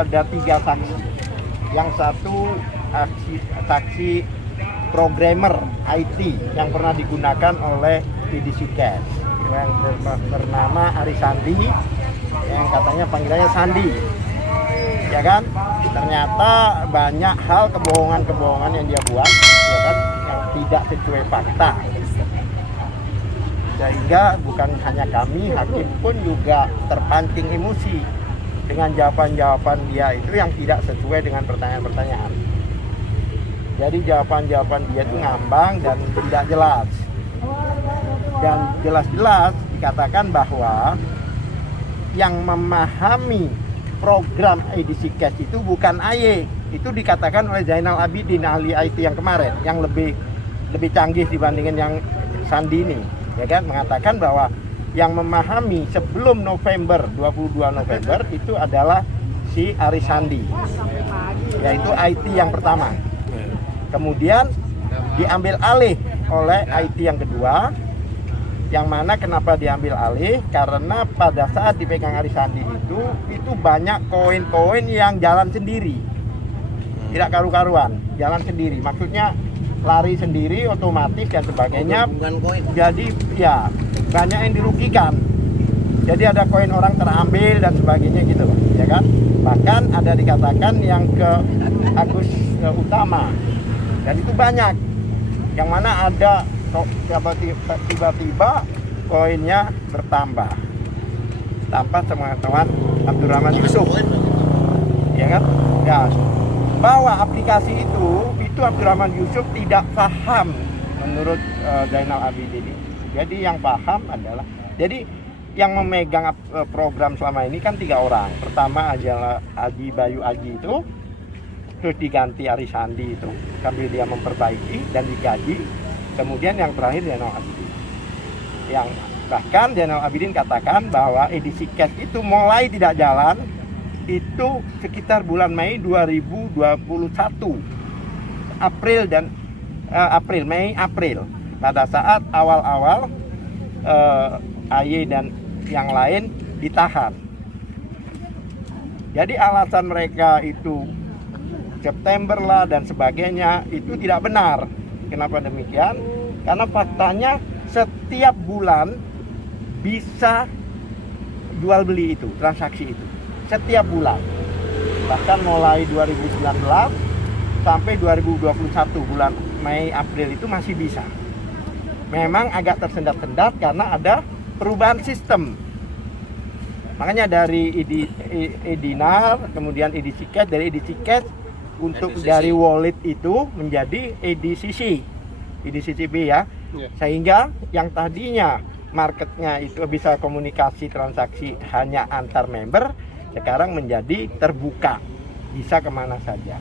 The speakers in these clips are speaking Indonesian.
ada 3 saksi. Yang satu saksi programmer IT yang pernah digunakan oleh EDC Cash yang bernama Ari Sandi, yang katanya panggilannya Sandi, ya kan? Ternyata banyak hal kebohongan yang dia buat, ya kan, yang tidak sesuai fakta, sehingga bukan hanya kami, hakim pun juga terpancing emosi dengan jawaban-jawaban dia itu yang tidak sesuai dengan pertanyaan-pertanyaan. Jadi jawaban-jawaban dia itu ngambang dan tidak jelas. Dan jelas-jelas dikatakan bahwa yang memahami program EDC Cash itu bukan AY. Itu dikatakan oleh Zainal Abidin, ahli IT yang kemarin, yang lebih canggih dibandingin yang Sandi ini, ya kan, mengatakan bahwa yang memahami sebelum November, 22 November itu adalah si Ari Sandi, yaitu IT yang pertama. Kemudian diambil alih oleh IT yang kedua, yang mana kenapa diambil alih? Karena pada saat dipegang Ari Sandi itu banyak koin-koin yang jalan sendiri, tidak karu-karuan, jalan sendiri. Maksudnya lari sendiri, otomatis dan sebagainya. Jadi ya banyak yang dirugikan. Jadi ada koin orang terambil dan sebagainya gitu, ya kan? Bahkan ada dikatakan yang ke Agus Utama. Dan itu banyak, yang mana ada tiba-tiba koinnya bertambah tanpa teman-teman Abdurrahman Yusuf, ya kan? Ya, bahwa aplikasi itu Abdurrahman Yusuf tidak paham menurut Zainal Abidin. Jadi yang paham adalah, jadi yang memegang program selama ini kan 3 orang. Pertama adalah Aji Bayu Aji itu, terus diganti Ari Sandi itu sambil dia memperbaiki dan digaji. Kemudian yang terakhir Zainal Abidin, yang bahkan Zainal Abidin katakan bahwa EDC Cash itu mulai tidak jalan itu sekitar bulan Mei 2021, April pada saat awal-awal AY dan yang lain ditahan. Jadi alasan mereka itu September lah dan sebagainya itu tidak benar. Kenapa demikian? Karena faktanya setiap bulan bisa jual beli itu, transaksi itu. Setiap bulan. Bahkan mulai 2019 sampai 2021 bulan Mei April itu masih bisa. Memang agak tersendat-sendat karena ada perubahan sistem. Makanya dari Edinar, kemudian EDC Cash, dari EDC Cash untuk dari wallet itu menjadi EDCCP ya. Sehingga yang tadinya marketnya itu bisa komunikasi transaksi hanya antar member, sekarang menjadi terbuka, bisa kemana saja.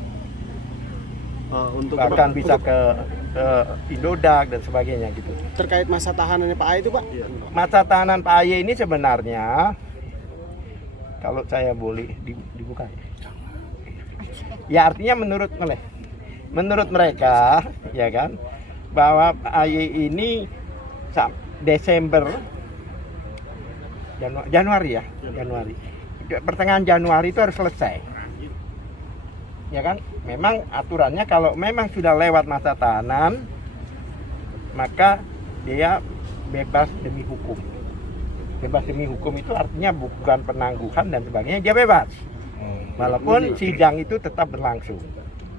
Bahkan bisa ke Indodax dan sebagainya gitu. Terkait masa tahanannya Pak Ay itu Pak? Masa tahanan Pak Ay ini sebenarnya, kalau saya boleh dibuka ya, artinya menurut mereka ya kan, bahwa AY ini Desember Januari pertengahan Januari itu harus selesai, ya kan. Memang aturannya kalau memang sudah lewat masa tahanan maka dia bebas demi hukum. Bebas demi hukum itu artinya bukan penangguhan dan sebagainya, dia bebas. Walaupun sidang itu tetap berlangsung.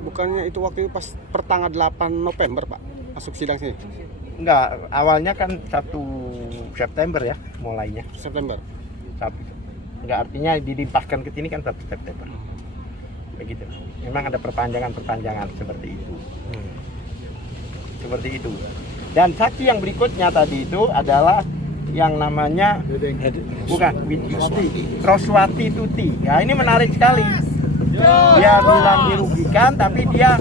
Bukannya itu waktu itu pas pertanggal 8 November Pak masuk sidang sini? Enggak, awalnya kan 1 September ya mulainya. September. Enggak, artinya dilimpahkan ke sini kan 1 September. Begitu. Memang ada perpanjangan seperti itu. Seperti itu. Dan saksi yang berikutnya tadi itu adalah yang namanya Roswati Tuti. Ya, ini menarik sekali. Dia bilang dirugikan tapi dia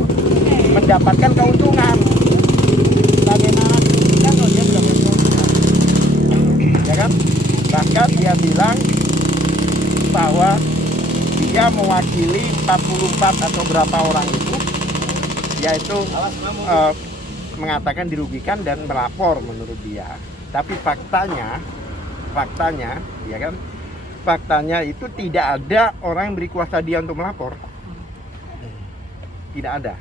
mendapatkan keuntungan. Bagaimana dirugikan kalau dia mendapatkan keuntungan? Ya kan? Bahkan dia bilang bahwa dia mewakili 44 atau berapa orang itu, yaitu mengatakan dirugikan dan melapor menurut dia. Tapi faktanya ya kan, faktanya itu tidak ada orang yang beri kuasa dia untuk melapor. Tidak ada.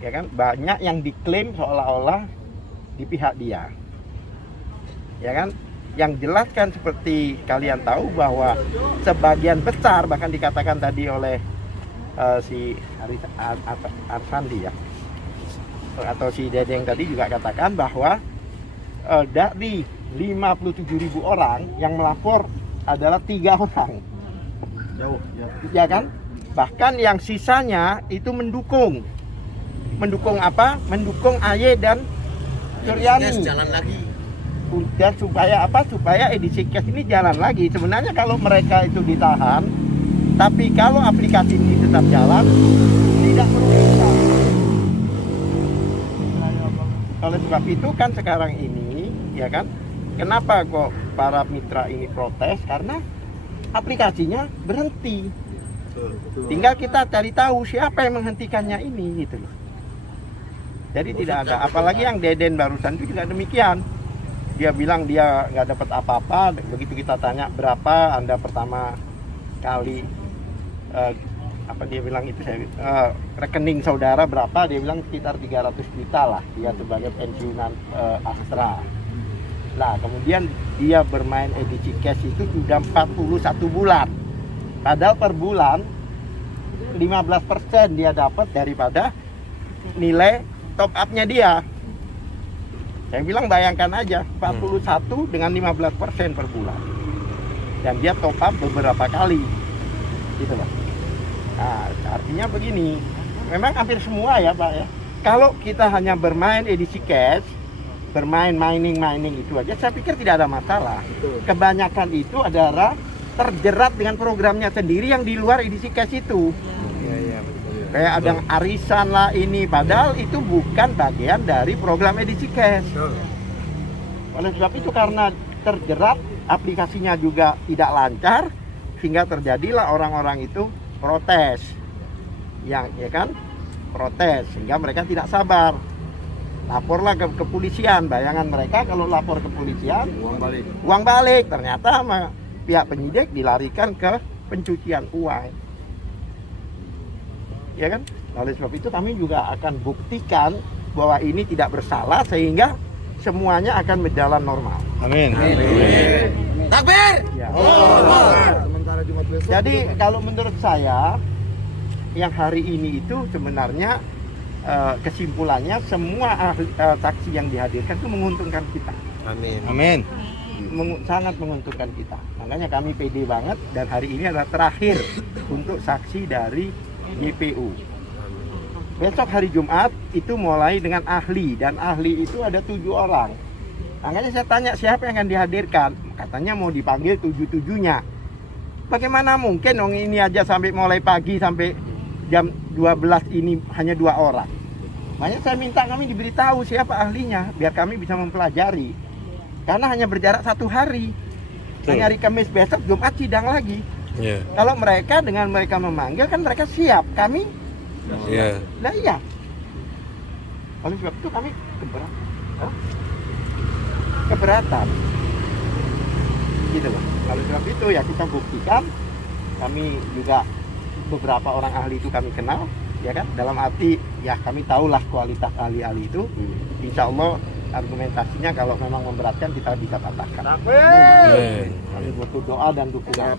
Ya kan? Banyak yang diklaim seolah-olah di pihak dia. Ya kan? Yang jelas kan seperti kalian tahu bahwa sebagian besar, bahkan dikatakan tadi oleh si Arsandi ya, atau si Dedeng tadi juga katakan bahwa dari 57.000 orang yang melapor adalah 3 orang. Jauh. Ya kan? Bahkan yang sisanya itu mendukung apa? Mendukung Aye dan Suryani. Jalan lagi. Dan supaya apa? Supaya edisi cash ini jalan lagi. Sebenarnya kalau mereka itu ditahan, tapi kalau aplikasi ini tetap jalan, tidak perlu ditahan. Oleh sebab itu kan sekarang ini, ya kan? Kenapa kok para mitra ini protes? Karena aplikasinya berhenti. Tinggal kita cari tahu siapa yang menghentikannya ini, gitu loh. Jadi tidak ada. Apalagi yang Deden barusan itu juga demikian. Dia bilang dia nggak dapat apa-apa. Begitu kita tanya berapa Anda pertama kali apa dia bilang itu rekening saudara berapa, dia bilang sekitar 300 juta lah dia sebagai pensiunan Astra. Nah kemudian dia bermain edisi cash itu sudah 41 bulan, padahal per bulan 15% dia dapat daripada nilai top up-nya dia. Saya bilang bayangkan aja 41 dengan 15% per bulan, dan dia top up beberapa kali gitu loh. Nah, artinya begini, memang hampir semua ya Pak ya. Kalau kita hanya bermain edisi cash, bermain mining itu aja, saya pikir tidak ada masalah. Kebanyakan itu adalah terjerat dengan programnya sendiri yang di luar edisi cash itu. Kayak ada arisan lah ini, padahal itu bukan bagian dari program edisi cash. Oleh sebab itu karena terjerat, aplikasinya juga tidak lancar, sehingga terjadilah orang-orang itu protes, ya kan, protes sehingga mereka tidak sabar, laporlah ke kepolisian. Bayangan mereka kalau lapor ke kepolisian uang balik, ternyata sama pihak penyidik dilarikan ke pencucian uang, ya kan. Oleh sebab itu kami juga akan buktikan bahwa ini tidak bersalah sehingga semuanya akan berjalan normal. Amin. Takbir. Ya. Jumat besok. Jadi kalau menurut saya yang hari ini itu sebenarnya kesimpulannya semua saksi yang dihadirkan itu menguntungkan kita. Amin. Sangat menguntungkan kita. Makanya kami pede banget, dan hari ini adalah terakhir untuk saksi dari JPU. Besok hari Jumat itu mulai dengan ahli, dan ahli itu ada 7 orang. Makanya saya tanya siapa yang akan dihadirkan, katanya mau dipanggil 7-7-nya. Bagaimana mungkin dong ini aja sampai mulai pagi sampai jam 12 ini hanya 2 orang. Makanya saya minta kami diberitahu siapa ahlinya biar kami bisa mempelajari. Karena hanya berjarak 1 hari. Hanya hari Kamis, besok Jumat sidang lagi. Kalau mereka dengan mereka memanggil kan mereka siap, kami lah iya. Oleh sebab itu kami keberatan. Gitu loh. Oleh sebab itu ya kita buktikan, kami juga beberapa orang ahli itu kami kenal, ya kan, dalam arti ya kami tahulah kualitas ahli-ahli itu. Insya Allah argumentasinya kalau memang memberatkan kita bisa patahkan. Kami butuh doa dan dukungan.